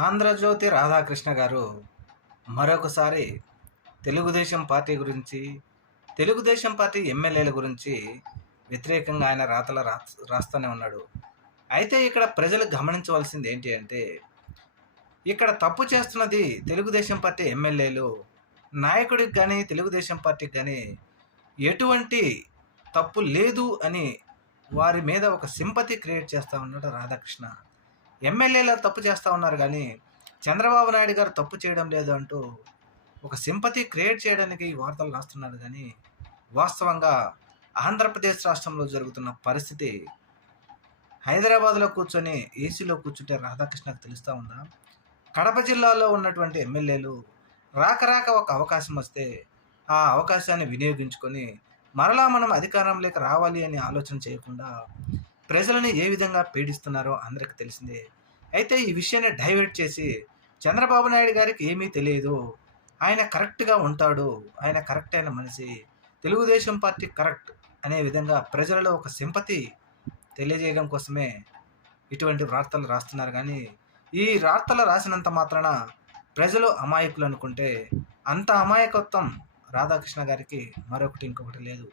ఆంధ్రజ్యోతి రాధాకృష్ణ గారు మరొకసారి తెలుగుదేశం పార్టీ గురించి, తెలుగుదేశం పార్టీ ఎమ్మెల్యేల గురించి వ్యతిరేకంగా ఆయన రాస్తూనే ఉన్నాడు. అయితే ఇక్కడ ప్రజలు గమనించవలసింది ఏంటి అంటే, ఇక్కడ తప్పు చేస్తున్నది తెలుగుదేశం పార్టీ ఎమ్మెల్యేలు. నాయకుడికి కానీ, తెలుగుదేశం పార్టీకి కానీ ఎటువంటి తప్పు లేదు అని వారి మీద ఒక సింపతి క్రియేట్ చేస్తూ ఉన్నాడు రాధాకృష్ణ. ఎమ్మెల్యేలు తప్పు చేస్తూ ఉన్నారు కానీ చంద్రబాబు నాయుడు గారు తప్పు చేయడం లేదు అంటూ ఒక సింపతి క్రియేట్ చేయడానికి ఈ వార్తలు రాస్తున్నాడు. కానీ వాస్తవంగా ఆంధ్రప్రదేశ్ రాష్ట్రంలో జరుగుతున్న పరిస్థితి హైదరాబాద్లో కూర్చొని ఏసీలో కూర్చుంటే రాధాకృష్ణకు తెలుస్తూ ఉందా? కడప జిల్లాలో ఉన్నటువంటి ఎమ్మెల్యేలు రాక ఒక అవకాశం వస్తే ఆ అవకాశాన్ని వినియోగించుకొని మరలా మనం అధికారంలోకి రావాలి అని ఆలోచన చేయకుండా ప్రజలని ఏ విధంగా పీడిస్తున్నారో అందరికీ తెలిసిందే. అయితే ఈ విషయాన్ని డైవర్ట్ చేసి చంద్రబాబు నాయుడు గారికి ఏమీ తెలియదు, ఆయన కరెక్ట్గా ఉంటాడు, ఆయన కరెక్ట్ అయిన మనిషి, తెలుగుదేశం పార్టీ కరెక్ట్ అనే విధంగా ప్రజలలో ఒక సింపతి తెలియజేయడం కోసమే ఇటువంటి వార్తలు రాస్తున్నారు. కానీ ఈ వార్తలు రాసినంత మాత్రాన ప్రజలు అమాయకులు అనుకుంటే అంత అమాయకత్వం రాధాకృష్ణ గారికి ఇంకొకటి లేదు.